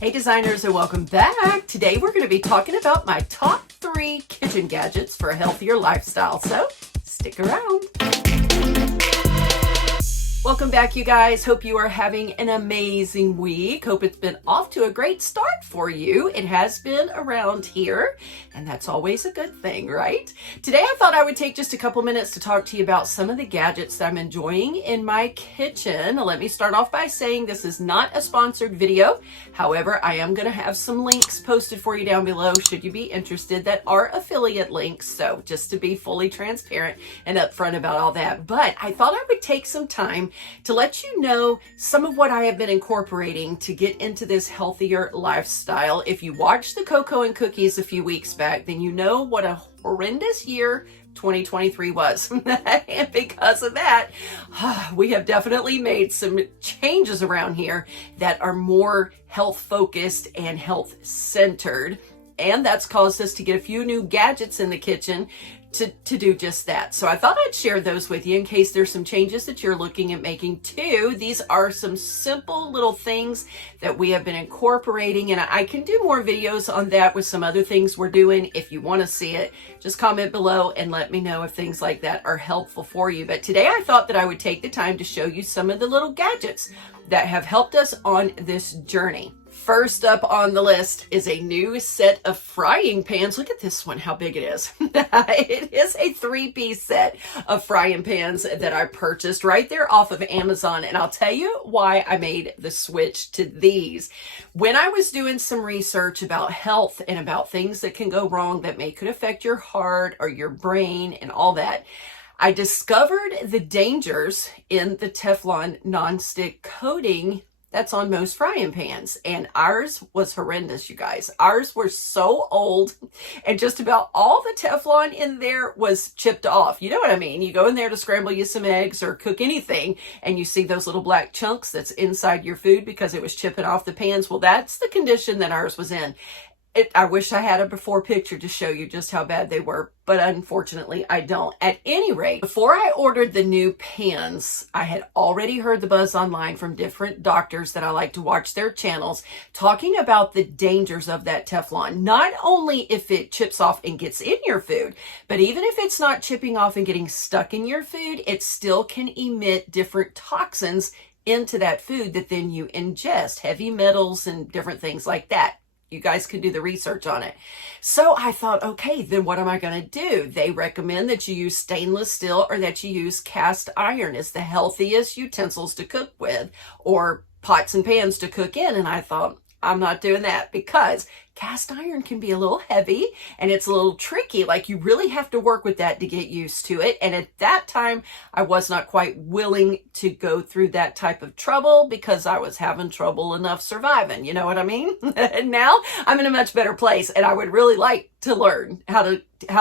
Hey designers, and welcome back. Today we're going to be talking about my top 3 kitchen gadgets for a healthier lifestyle, so stick around. Welcome back, you guys. Hope you are having an amazing week. Hope it's been off to a great start for you. It has been around here, and that's always a good thing, right? Today I thought I would take just a couple minutes to talk to you about some of the gadgets that I'm enjoying in my kitchen. Let me start off by saying this is not a sponsored video. However, I am going to have some links posted for you down below should you be interested that are affiliate links. So just to be fully transparent and upfront about all that. But I thought I would take some time to let you know some of what I have been incorporating to get into this healthier lifestyle. If you watched the Cocoa and Cookies a few weeks back, then you know what a horrendous year 2023 was. And because of that, we have definitely made some changes around here that are more health focused and health centered. And that's caused us to get a few new gadgets in the kitchen to do just that. So I thought I'd share those with you in case there's some changes that you're looking at making too. These are some simple little things that we have been incorporating, and I can do more videos on that with some other things we're doing. If you want to see it, just comment below and let me know if things like that are helpful for you. But today I thought that I would take the time to show you some of the little gadgets that have helped us on this journey. First up on the list is a new set of frying pans. Look at this one, how big it is. It is a 3-piece set of frying pans that I purchased right there off of Amazon. And I'll tell you why I made the switch to these. When I was doing some research about health and about things that can go wrong that could affect your heart or your brain and all that, I discovered the dangers in the Teflon nonstick coating that's on most frying pans. And ours was horrendous, you guys. Ours were so old, and just about all the Teflon in there was chipped off. You know what I mean? You go in there to scramble you some eggs or cook anything, and you see those little black chunks that's inside your food because it was chipping off the pans. Well, that's the condition that ours was in. I wish I had a before picture to show you just how bad they were, but unfortunately I don't. At any rate, before I ordered the new pans, I had already heard the buzz online from different doctors that I like to watch their channels talking about the dangers of that Teflon. Not only if it chips off and gets in your food, but even if it's not chipping off and getting stuck in your food, it still can emit different toxins into that food that then you ingest, heavy metals and different things like that. You guys can do the research on it. So I thought, okay, then what am I going to do? They recommend that you use stainless steel or that you use cast iron as the healthiest utensils to cook with, or pots and pans to cook in. And I thought, I'm not doing that because cast iron can be a little heavy and it's a little tricky. Like, you really have to work with that to get used to it. And at that time, I was not quite willing to go through that type of trouble because I was having trouble enough surviving. You know what I mean? And now I'm in a much better place, and I would really like to learn how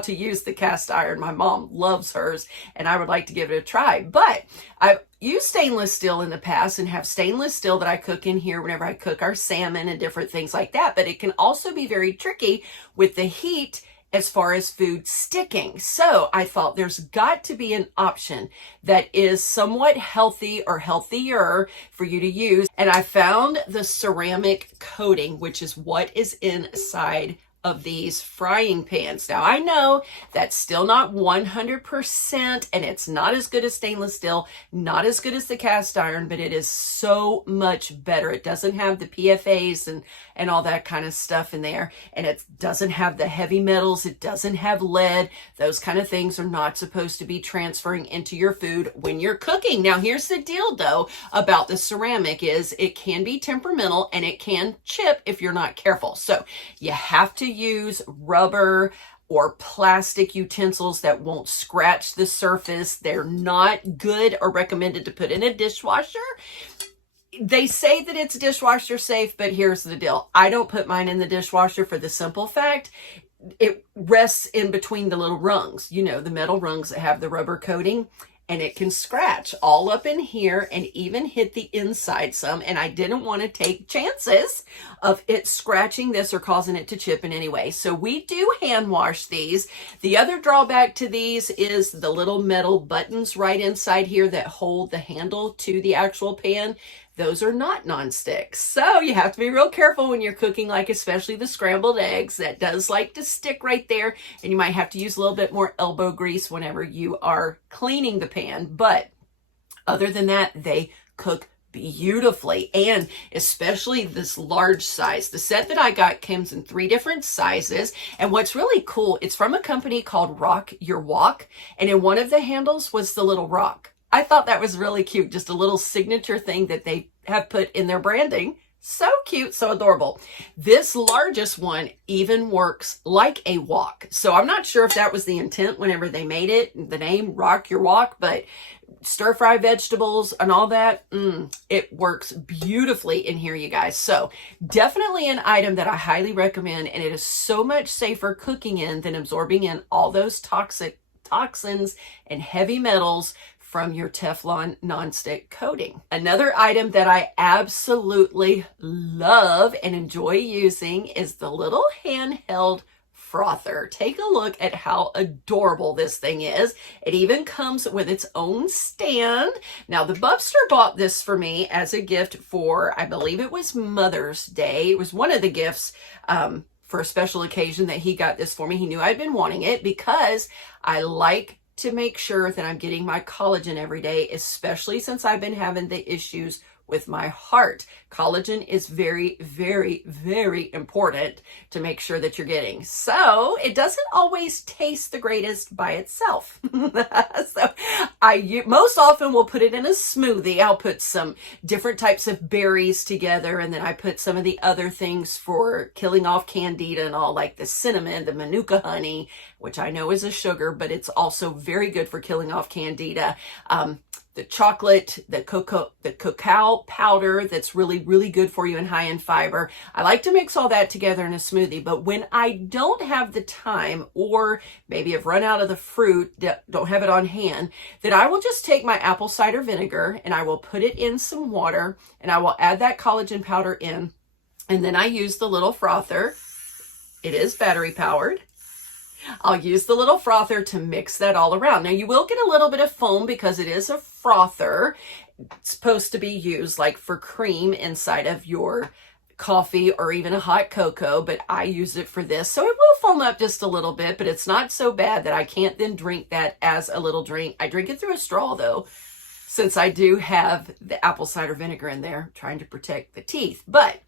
to use the cast iron. My mom loves hers, and I would like to give it a try. But I've used stainless steel in the past and have stainless steel that I cook in here whenever I cook our salmon and different things like that. But it can also be very tricky with the heat as far as food sticking. So I thought there's got to be an option that is somewhat healthy or healthier for you to use. And I found the ceramic coating, which is what is inside of these frying pans. Now, I know that's still not 100%, and it's not as good as stainless steel, not as good as the cast iron, but it is so much better. It doesn't have the PFAs and all that kind of stuff in there, and it doesn't have the heavy metals. It doesn't have lead. Those kind of things are not supposed to be transferring into your food when you're cooking. Now, here's the deal, though, about the ceramic is it can be temperamental and it can chip if you're not careful. So you have to use rubber or plastic utensils that won't scratch the surface. They're not good or recommended to put in a dishwasher. They say that it's dishwasher safe, but here's the deal. I don't put mine in the dishwasher for the simple fact it rests in between the little rungs, you know, the metal rungs that have the rubber coating. And it can scratch all up in here and even hit the inside some. And I didn't want to take chances of it scratching this or causing it to chip in any way. So we do hand wash these. The other drawback to these is the little metal buttons right inside here that hold the handle to the actual pan. those are not nonstick. So you have to be real careful when you're cooking, like especially the scrambled eggs. That does like to stick right there, and you might have to use a little bit more elbow grease whenever you are cleaning the pan. But other than that, they cook beautifully, and especially this large size. The set that I got comes in 3 different sizes, and what's really cool, it's from a company called Rock Your Wok, and in one of the handles was the little rock. I thought that was really cute, just a little signature thing that they have put in their branding. So cute, so adorable. This largest one even works like a wok. So I'm not sure if that was the intent whenever they made it, the name Rock Your Wok, but stir fry vegetables and all that, it works beautifully in here, you guys. So definitely an item that I highly recommend, and it is so much safer cooking in than absorbing in all those toxins and heavy metals from your Teflon nonstick coating. Another item that I absolutely love and enjoy using is the little handheld frother. Take a look at how adorable this thing is. It even comes with its own stand. Now, the Bubster bought this for me as a gift for, I believe it was Mother's Day. It was one of the gifts for a special occasion that he got this for me. He knew I'd been wanting it because I like to make sure that I'm getting my collagen every day, especially since I've been having the issues with my heart. Collagen is very, very, very important to make sure that you're getting. So it doesn't always taste the greatest by itself. So I most often will put it in a smoothie. I'll put some different types of berries together, and then I put some of the other things for killing off candida and all, like the cinnamon, the manuka honey, which I know is a sugar, but it's also very good for killing off candida. The chocolate, the cacao powder that's really, really good for you and high in fiber. I like to mix all that together in a smoothie, but when I don't have the time, or maybe have run out of the fruit, don't have it on hand, then I will just take my apple cider vinegar and I will put it in some water, and I will add that collagen powder in, and then I use the little frother. It is battery powered. I'll use the little frother to mix that all around. Now, you will get a little bit of foam because it is a frother. It's supposed to be used like for cream inside of your coffee or even a hot cocoa, but I use it for this. So it will foam up just a little bit, but it's not so bad that I can't then drink that as a little drink. I drink it through a straw though, since I do have the apple cider vinegar in there, trying to protect the teeth. But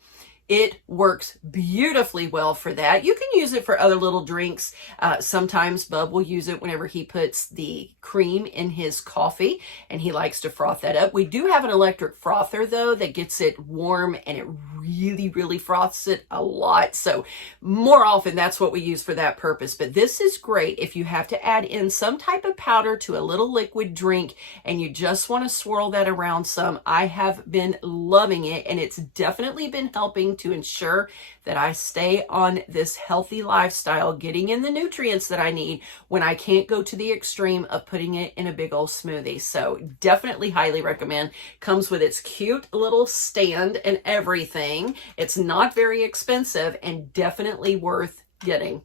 it works beautifully well for that. You can use it for other little drinks. Sometimes Bub will use it whenever he puts the cream in his coffee, and he likes to froth that up. We do have an electric frother though that gets it warm, and it really, really froths it a lot. So more often that's what we use for that purpose. But this is great if you have to add in some type of powder to a little liquid drink and you just want to swirl that around some. I have been loving it, and it's definitely been helping to ensure that I stay on this healthy lifestyle, getting in the nutrients that I need when I can't go to the extreme of putting it in a big old smoothie. So definitely highly recommend. Comes with its cute little stand and everything. It's not very expensive and definitely worth getting.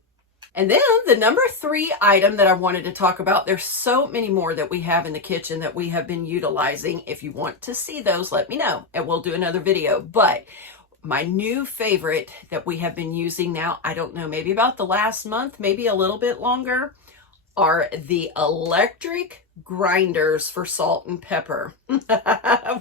And then the number 3 item that I wanted to talk about, there's so many more that we have in the kitchen that we have been utilizing. If you want to see those, let me know and we'll do another video. But my new favorite that we have been using now, I don't know, maybe about the last month, maybe a little bit longer, are the electric grinders for salt and pepper.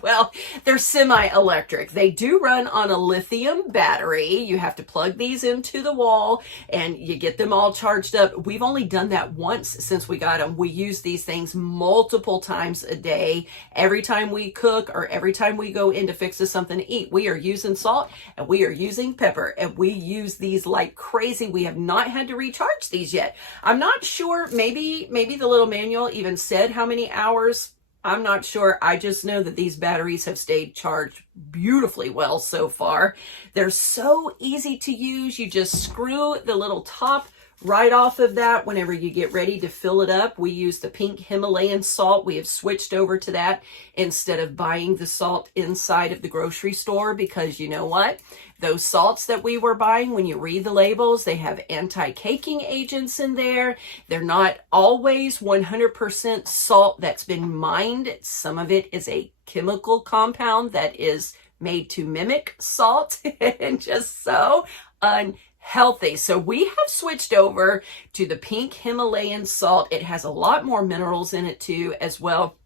Well, they're semi-electric. They do run on a lithium battery. You have to plug these into the wall and you get them all charged up. We've only done that once since we got them. We use these things multiple times a day. Every time we cook or every time we go in to fix us something to eat, we are using salt and we are using pepper, and we use these like crazy. We have not had to recharge these yet. I'm not sure. Maybe the little manual even said how many hours. I'm not sure. I just know that these batteries have stayed charged beautifully well so far. They're so easy to use. You just screw the little top Right off of that, whenever you get ready to fill it up, we use the pink Himalayan salt. We have switched over to that instead of buying the salt inside of the grocery store, because you know what? Those salts that we were buying, when you read the labels, they have anti-caking agents in there. They're not always 100% salt that's been mined. Some of it is a chemical compound that is made to mimic salt and just so unhealthy. So we have switched over to the pink Himalayan salt. It has a lot more minerals in it too as well.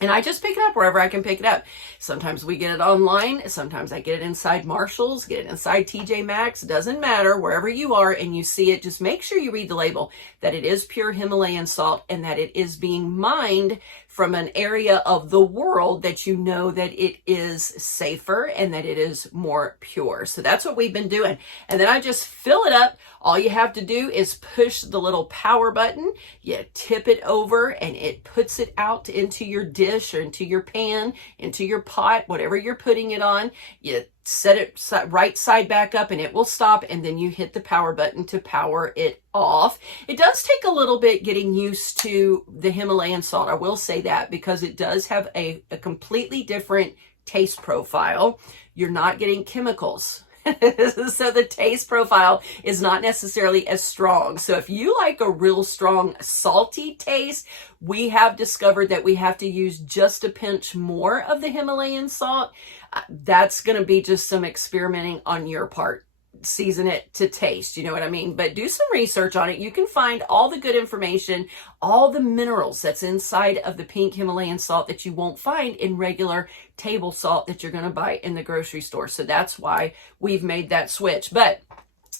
And I just pick it up wherever I can pick it up. Sometimes we get it online. Sometimes I get it inside Marshall's, get it inside TJ Maxx. Doesn't matter. Wherever you are and you see it, just make sure you read the label that it is pure Himalayan salt and that it is being mined from an area of the world that you know that it is safer and that it is more pure. So that's what we've been doing. And then I just fill it up. All you have to do is push the little power button. You tip it over and it puts it out into your dish or into your pan, into your pot, whatever you're putting it on. You set it right side back up and it will stop, and then you hit the power button to power it off. It does take a little bit getting used to the Himalayan salt, I will say that, because it does have a completely different taste profile. You're not getting chemicals. So the taste profile is not necessarily as strong. So if you like a real strong salty taste, we have discovered that we have to use just a pinch more of the Himalayan salt. That's going to be just some experimenting on your part. Season it to taste, you know what I mean? But do some research on it. You can find all the good information, all the minerals that's inside of the pink Himalayan salt that you won't find in regular table salt that you're going to buy in the grocery store. So that's why we've made that switch. But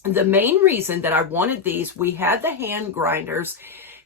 the main reason that I wanted these, we had the hand grinders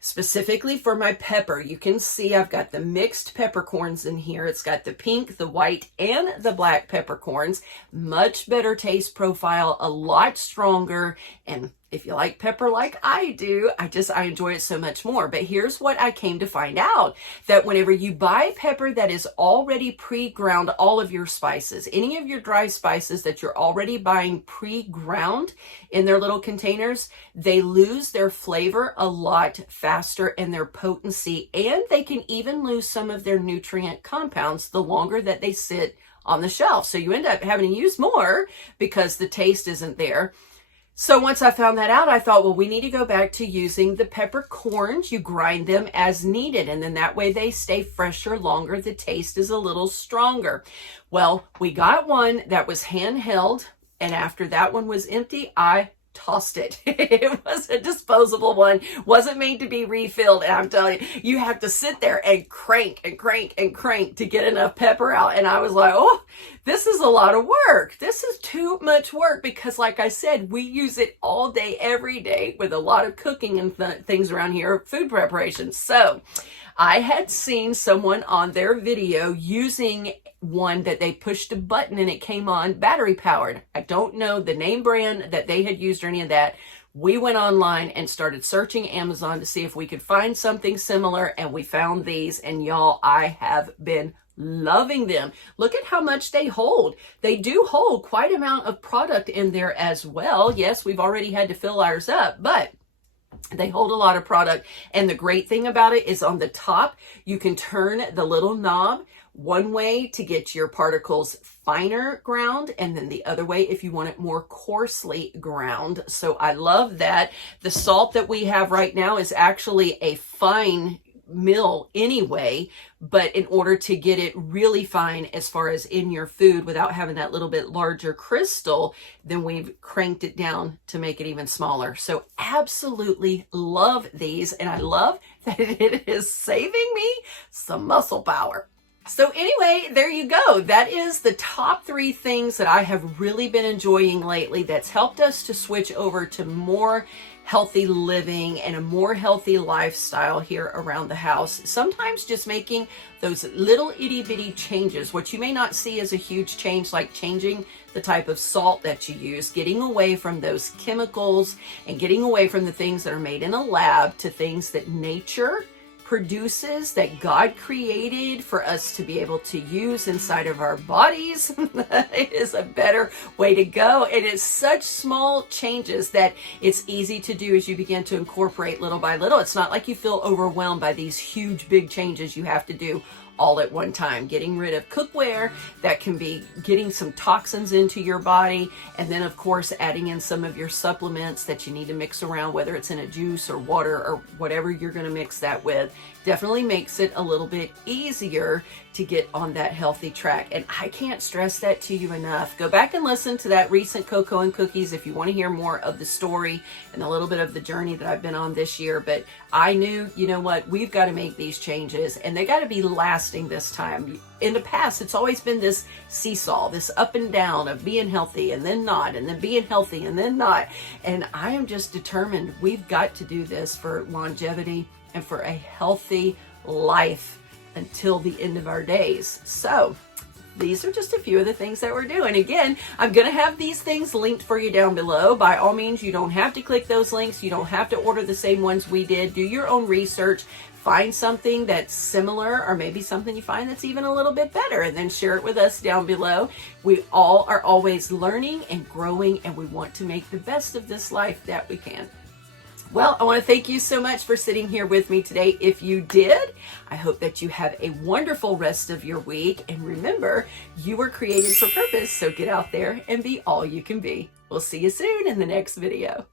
specifically for my pepper. You can see I've got the mixed peppercorns in here. It's got the pink, the white, and the black peppercorns. Much better taste profile, a lot stronger. And if you like pepper like I do, I enjoy it so much more. But here's what I came to find out, that whenever you buy pepper that is already pre-ground, all of your spices, any of your dry spices that you're already buying pre-ground in their little containers, they lose their flavor a lot faster and their potency, and they can even lose some of their nutrient compounds the longer that they sit on the shelf. So you end up having to use more because the taste isn't there. So once I found that out, I thought, well, we need to go back to using the peppercorns. You grind them as needed, and then that way they stay fresher longer. The taste is a little stronger. Well, we got one that was handheld, and after that one was empty, I tossed it. It was a disposable one, wasn't made to be refilled. And I'm telling you, you have to sit there and crank and crank and crank to get enough pepper out. And I was like, oh, this is a lot of work. This is too much work, because like I said, we use it all day, every day, with a lot of cooking and things around here, food preparation. So I had seen someone on their video using one that they pushed a button and it came on battery powered. I don't know the name brand that they had used or any of that. We went online and started searching Amazon to see if we could find something similar, and we found these, and y'all, I have been loving them. Look at how much they hold. They do hold quite an amount of product in there as well. Yes, we've already had to fill ours up, but they hold a lot of product. And the great thing about it is on the top, you can turn the little knob one way to get your particles finer ground, and then the other way if you want it more coarsely ground. So I love that. The salt that we have right now is actually a fine mill anyway, but in order to get it really fine as far as in your food without having that little bit larger crystal, then we've cranked it down to make it even smaller. So absolutely love these, and I love that it is saving me some muscle power. So anyway, there you go. That is the top 3 things that I have really been enjoying lately that's helped us to switch over to more healthy living and a more healthy lifestyle here around the house. Sometimes just making those little itty bitty changes, what you may not see as a huge change, like changing the type of salt that you use, getting away from those chemicals and getting away from the things that are made in a lab to things that nature produces that God created for us to be able to use inside of our bodies is a better way to go. And it's such small changes that it's easy to do as you begin to incorporate little by little. It's not like you feel overwhelmed by these huge, big changes you have to do all at one time. Getting rid of cookware that can be getting some toxins into your body, and then of course adding in some of your supplements that you need to mix around, whether it's in a juice or water or whatever you're going to mix that with, definitely makes it a little bit easier to get on that healthy track. And I can't stress that to you enough. Go back and listen to that recent Cocoa and Cookies if you want to hear more of the story and a little bit of the journey that I've been on this year. But I knew, you know what, we've got to make these changes, and they got to be lasting this time. In the past, it's always been this seesaw, this up and down of being healthy and then not, and then being healthy and then not. And I am just determined we've got to do this for longevity and for a healthy life until the end of our days. So these are just a few of the things that we're doing. Again, I'm going to have these things linked for you down below. By all means, you don't have to click those links. You don't have to order the same ones we did. Do your own research. Find something that's similar, or maybe something you find that's even a little bit better, and then share it with us down below. We all are always learning and growing, and we want to make the best of this life that we can. Well, I want to thank you so much for sitting here with me today. If you did, I hope that you have a wonderful rest of your week. And remember, you were created for purpose, so get out there and be all you can be. We'll see you soon in the next video.